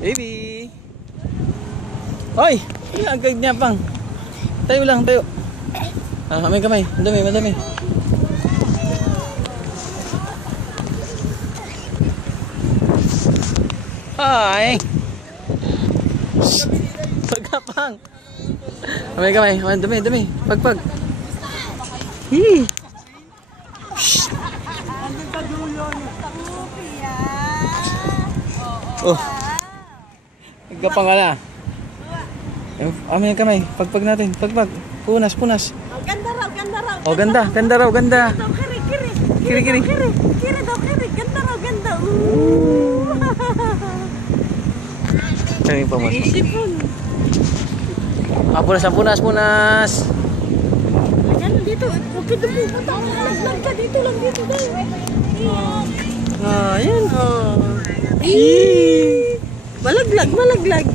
Baby. Hoy! Ang niya pang. Tayo lang, tayo. Kamay. Madami. Hi! Pagkapang. Kamay. Dami. Pagpag. Hii. Oh. Pagkapang ka na. Kamay. Pagpag natin. Pagpag. Punas. Ganda raw. Oh, ganda. Kiri. Kiri daw, ganda raw. Kami pa mas. Isipon. Punas. Yan, dito. Okay, pupunta. Laglag ka dito lang. Ayan. Malaglag.